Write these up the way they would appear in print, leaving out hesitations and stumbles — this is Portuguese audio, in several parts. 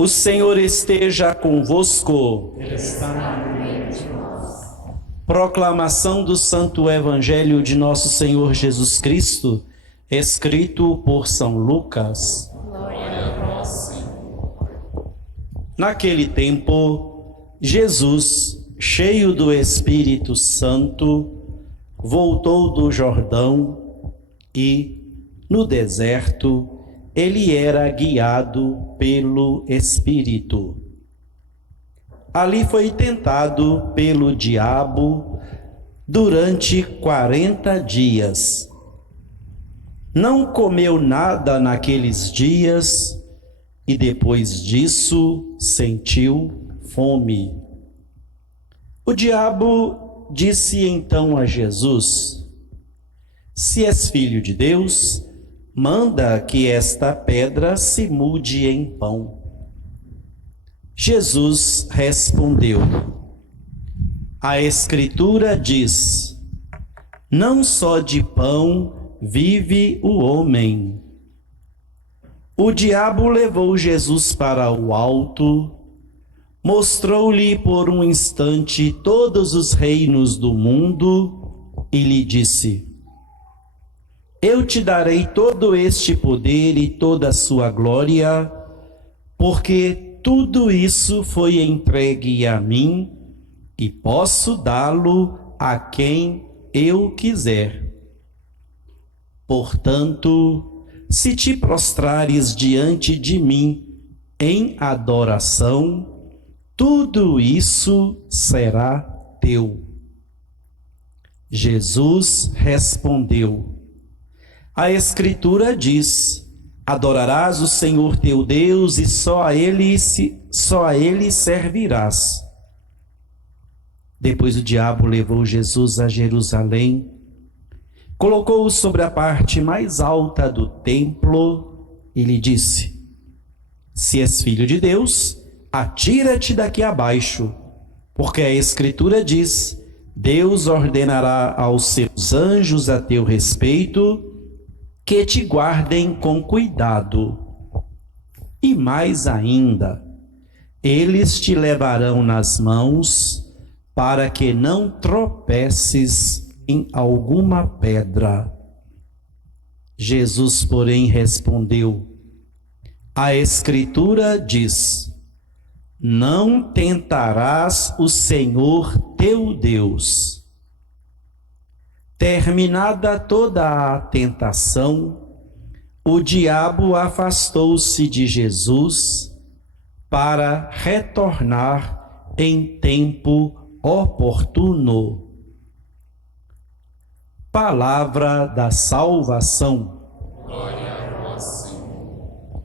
O Senhor esteja convosco. Ele está no meio de nós. Proclamação do Santo Evangelho de Nosso Senhor Jesus Cristo, escrito por São Lucas. Glória a vós, Senhor. Naquele tempo, Jesus, cheio do Espírito Santo, voltou do Jordão e, no deserto, ele era guiado pelo Espírito. Ali foi tentado pelo diabo durante 40 dias. Não comeu nada naqueles dias e depois disso sentiu fome. O diabo disse então a Jesus: Se és filho de Deus, manda que esta pedra se mude em pão. Jesus respondeu: A Escritura diz: Não só de pão vive o homem. O diabo levou Jesus para o alto, mostrou-lhe por um instante todos os reinos do mundo e lhe disse: Eu te darei todo este poder e toda a sua glória, porque tudo isso foi entregue a mim e posso dá-lo a quem eu quiser. Portanto, se te prostrares diante de mim em adoração, tudo isso será teu. Jesus respondeu: A Escritura diz: Adorarás o Senhor teu Deus e só a Ele servirás. Depois o diabo levou Jesus a Jerusalém, colocou-o sobre a parte mais alta do templo e lhe disse: Se és filho de Deus, atira-te daqui abaixo, porque a Escritura diz: Deus ordenará aos seus anjos a teu respeito que te guardem com cuidado. E mais ainda, eles te levarão nas mãos para que não tropeces em alguma pedra. Jesus, porém, respondeu: A Escritura diz: Não tentarás o Senhor teu Deus. Terminada toda a tentação, o diabo afastou-se de Jesus para retornar em tempo oportuno. Palavra da salvação. Glória a vós, Senhor.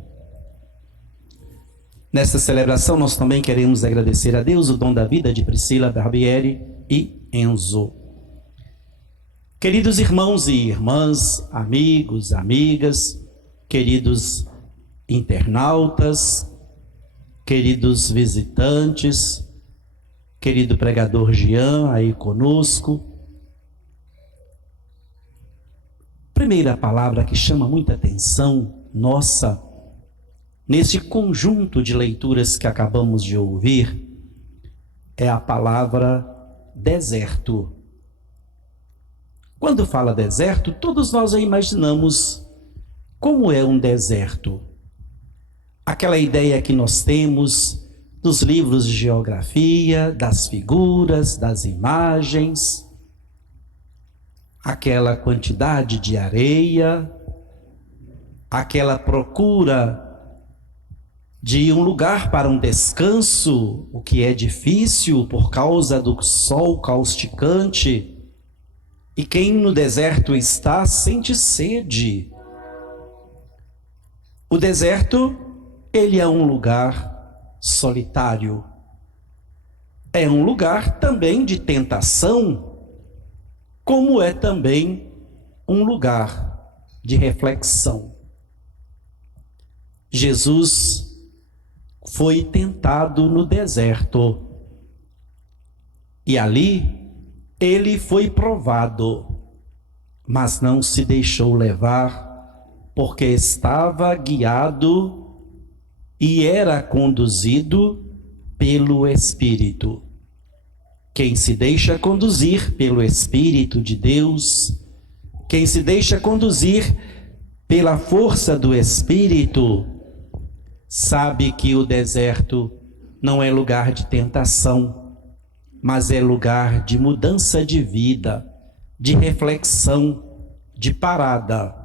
Nesta celebração, nós também queremos agradecer a Deus o dom da vida de Priscila Barbieri e Enzo. Queridos irmãos e irmãs, amigos, amigas, queridos internautas, queridos visitantes, querido pregador Jean aí conosco. Primeira palavra que chama muita atenção nossa, nesse conjunto de leituras que acabamos de ouvir, é a palavra deserto. Quando fala deserto, todos nós imaginamos como é um deserto. Aquela ideia que nós temos dos livros de geografia, das figuras, das imagens, aquela quantidade de areia, aquela procura de um lugar para um descanso, o que é difícil por causa do sol causticante. E quem no deserto está, sente sede. O deserto, ele é um lugar solitário. É um lugar também de tentação, como é também um lugar de reflexão. Jesus foi tentado no deserto. E ali ele foi provado, mas não se deixou levar, porque estava guiado e era conduzido pelo Espírito. Quem se deixa conduzir pelo Espírito de Deus, quem se deixa conduzir pela força do Espírito, sabe que o deserto não é lugar de tentação, mas é lugar de mudança de vida, de reflexão, de parada.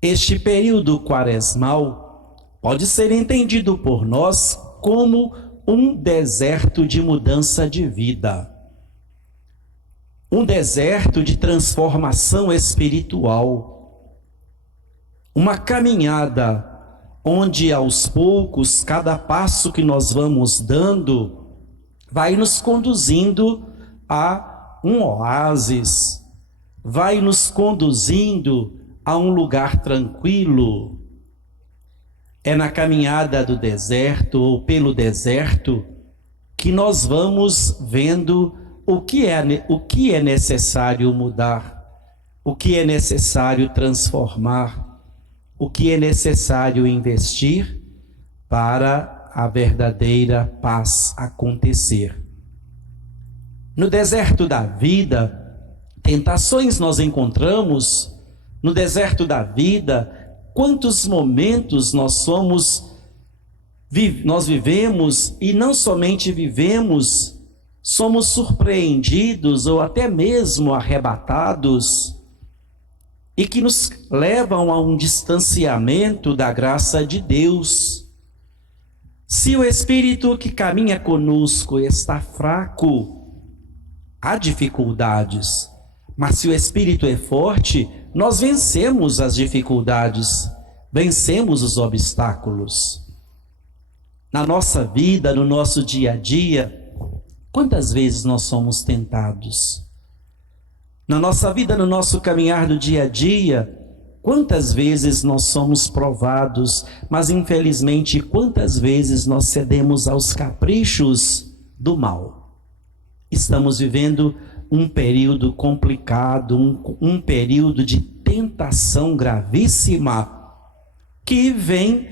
Este período quaresmal pode ser entendido por nós como um deserto de mudança de vida, um deserto de transformação espiritual, uma caminhada onde aos poucos, cada passo que nós vamos dando vai nos conduzindo a um oásis, vai nos conduzindo a um lugar tranquilo. É na caminhada do deserto ou pelo deserto que nós vamos vendo o que é necessário mudar, o que é necessário transformar, o que é necessário investir para a verdadeira paz acontecer. No deserto da vida, tentações nós encontramos. No deserto da vida, quantos momentos nós vivemos, e não somente vivemos, somos surpreendidos ou até mesmo arrebatados, e que nos levam a um distanciamento da graça de Deus. Se o Espírito que caminha conosco está fraco, há dificuldades, mas se o Espírito é forte, nós vencemos as dificuldades, vencemos os obstáculos. Na nossa vida, no nosso dia a dia, quantas vezes nós somos tentados? Na nossa vida, no nosso caminhar do dia a dia, quantas vezes nós somos provados, mas infelizmente quantas vezes nós cedemos aos caprichos do mal? Estamos vivendo um período complicado, um período de tentação gravíssima, que vem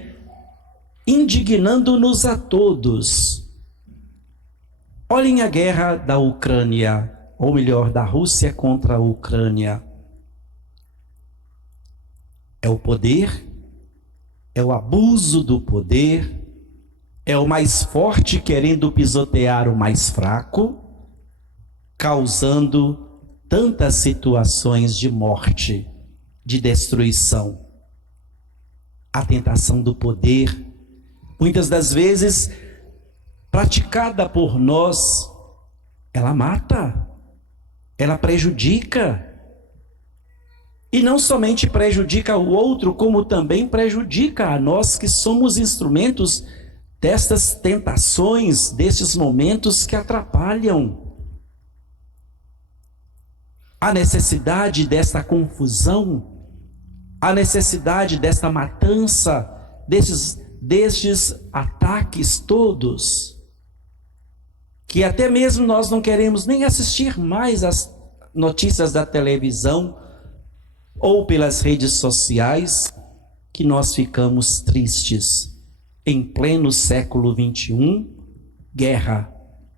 indignando-nos a todos. Olhem a guerra da Ucrânia, ou melhor, da Rússia contra a Ucrânia. É o poder, é o abuso do poder, é o mais forte querendo pisotear o mais fraco, causando tantas situações de morte, de destruição. A tentação do poder, muitas das vezes praticada por nós, ela mata, ela prejudica. E não somente prejudica o outro, como também prejudica a nós que somos instrumentos destas tentações, destes momentos que atrapalham. A necessidade desta confusão, a necessidade desta matança, destes ataques todos, que até mesmo nós não queremos nem assistir mais as notícias da televisão ou pelas redes sociais, que nós ficamos tristes. Em pleno século XXI, guerra.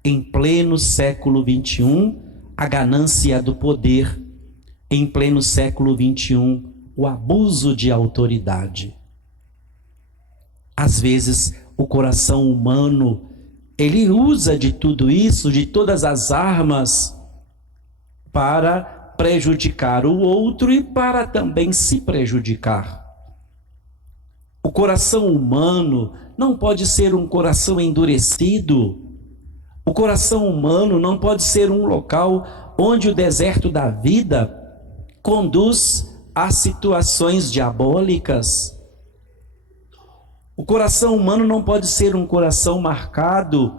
Em pleno século XXI, a ganância do poder. Em pleno século XXI, o abuso de autoridade. Às vezes, o coração humano, ele usa de tudo isso, de todas as armas, para prejudicar o outro e para também se prejudicar. O coração humano não pode ser um coração endurecido. O coração humano não pode ser um local onde o deserto da vida conduz a situações diabólicas. O coração humano não pode ser um coração marcado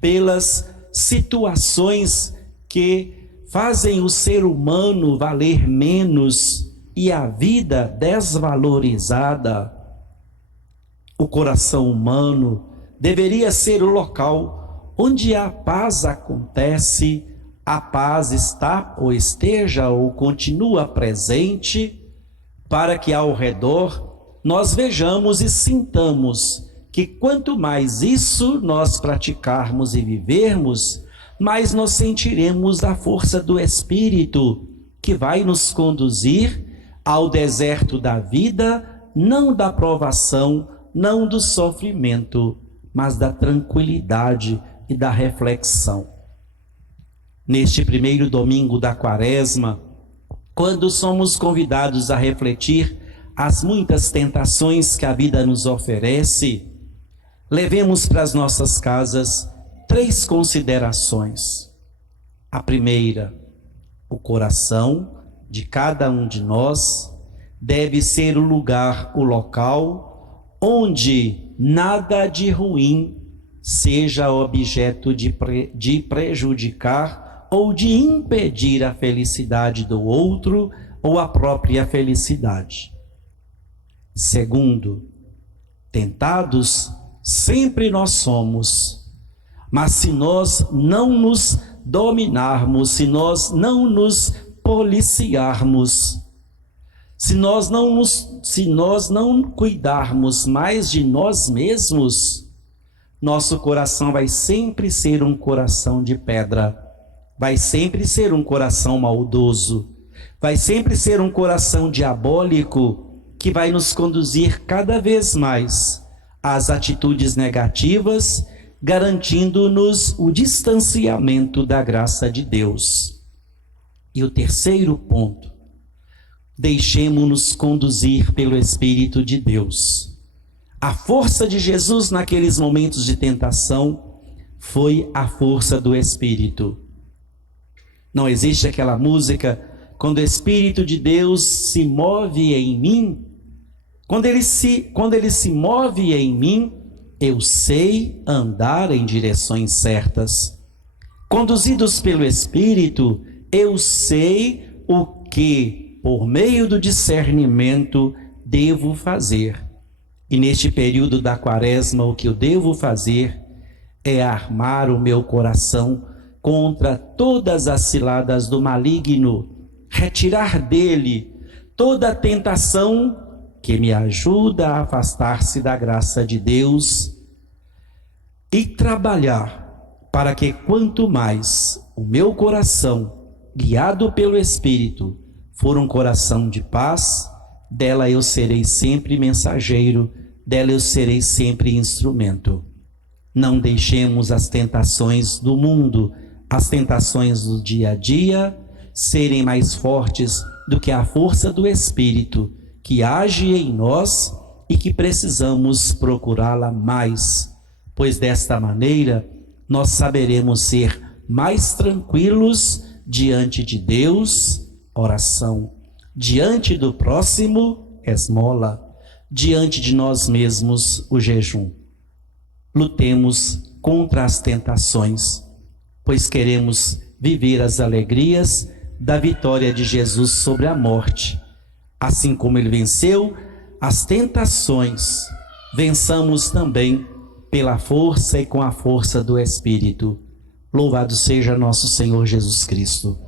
pelas situações que fazem o ser humano valer menos e a vida desvalorizada. O coração humano deveria ser o local onde a paz acontece, a paz está ou esteja ou continua presente, para que ao redor nós vejamos e sintamos que quanto mais isso nós praticarmos e vivermos, mais nós sentiremos a força do Espírito, que vai nos conduzir ao deserto da vida, não da provação, não do sofrimento, mas da tranquilidade e da reflexão. Neste primeiro domingo da Quaresma, quando somos convidados a refletir as muitas tentações que a vida nos oferece, levemos para as nossas casas 3 considerações. A primeira, o coração de cada um de nós deve ser o lugar, o local, onde nada de ruim seja objeto de prejudicar ou de impedir a felicidade do outro ou a própria felicidade. Segundo, tentados sempre nós somos, mas se nós não nos dominarmos, se nós não nos policiarmos, se nós não cuidarmos mais de nós mesmos, nosso coração vai sempre ser um coração de pedra, vai sempre ser um coração maldoso, vai sempre ser um coração diabólico que vai nos conduzir cada vez mais às atitudes negativas, garantindo-nos o distanciamento da graça de Deus. E o terceiro ponto, deixemo-nos conduzir pelo Espírito de Deus. A força de Jesus naqueles momentos de tentação foi a força do Espírito. Não existe aquela música, quando o Espírito de Deus se move em mim, quando ele se move em mim, eu sei andar em direções certas. Conduzidos pelo Espírito, eu sei o que, por meio do discernimento, devo fazer. E neste período da Quaresma, o que eu devo fazer é armar o meu coração contra todas as ciladas do maligno, retirar dele toda a tentação que me ajuda a afastar-se da graça de Deus e trabalhar para que quanto mais o meu coração, guiado pelo Espírito, for um coração de paz, dela eu serei sempre mensageiro, dela eu serei sempre instrumento. Não deixemos as tentações do mundo, as tentações do dia a dia, serem mais fortes do que a força do Espírito, que age em nós e que precisamos procurá-la mais, pois desta maneira nós saberemos ser mais tranquilos diante de Deus, oração, diante do próximo, esmola, diante de nós mesmos, o jejum. Lutemos contra as tentações, pois queremos viver as alegrias da vitória de Jesus sobre a morte. Assim como ele venceu as tentações, vençamos também pela força e com a força do Espírito. Louvado seja nosso Senhor Jesus Cristo.